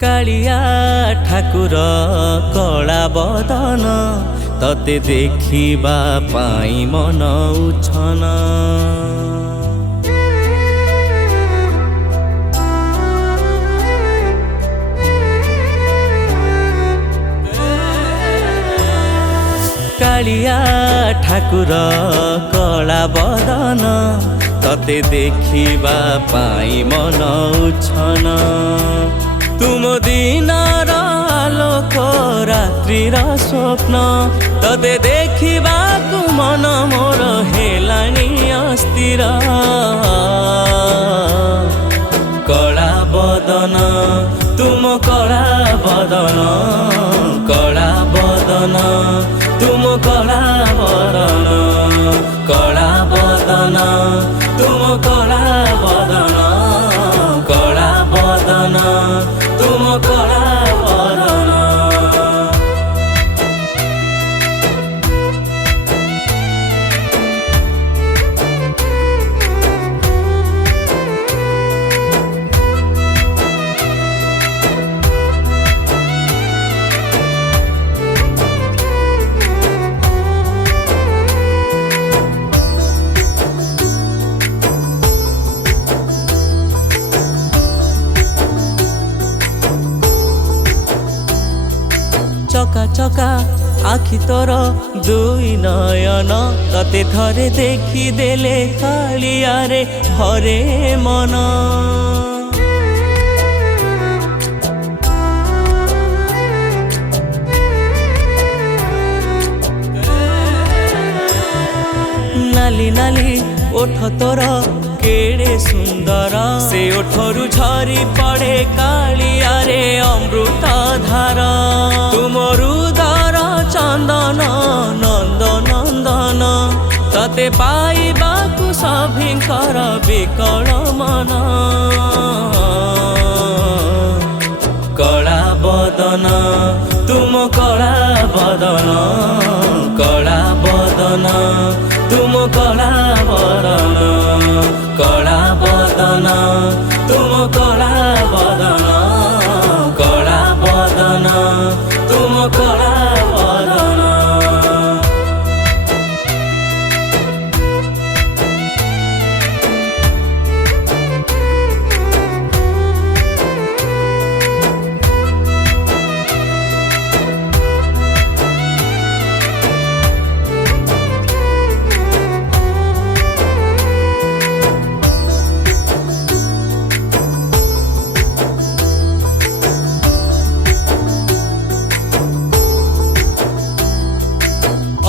कालिया ठाकुर कला बदन तते देखिबा पाई मन उछन। कालिया ठाकुर कला बदन तते देखिबा पाई मन उछन। तुम दिनर आलोक रात्रिर स्वप्न तते देखिबाकु मन मोर हेलानी अस्थिर। कला बदन तुम कला बदन कला बदन तुम कला बदन कला बदन तुम कला बदन कला बदन तुम कला बदन। चका चका आखि तोर दुई नयन तते थरे देखी देले कालिया रे हरे मन। नाली नाली ओठ तोर केड़े सुंदर से ओठरू झरी पड़े कालिया रे अमृत धार। तुम रुदर चंदन नंद नंदन तते पाइबाकु सभिंकर विकल मन। कला बदन तुम कला बदन कला बदन तुम कला बदन कला बदन तुम कला बदन कला बदन तुम कला बदन।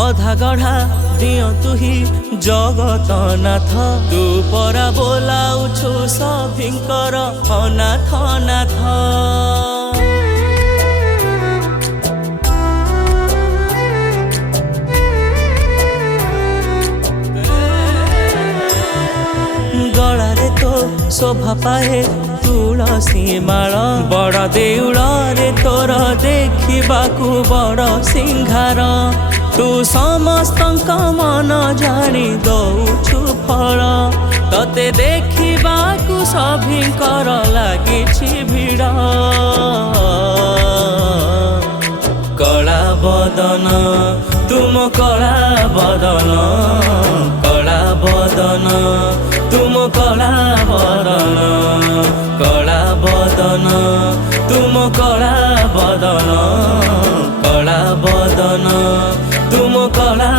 अधा गढ़ा दियो तुही जगत नाथ तू परा बोलाउछु सभिंकर अनाथ नाथ। गलारे तो शोभा पाए तुलसी माल बड़ देउल रे तोर देखिबाकु बड़ सिंहार। तू समस्तंक मन जानी दौछु फल तते देखिबाकु सभिंकर लागिछि भिड़। कला बदन तुम कला बदन कला बदन तुम कला बदन कला बदन तुम कला बदन कला बदन तुम कला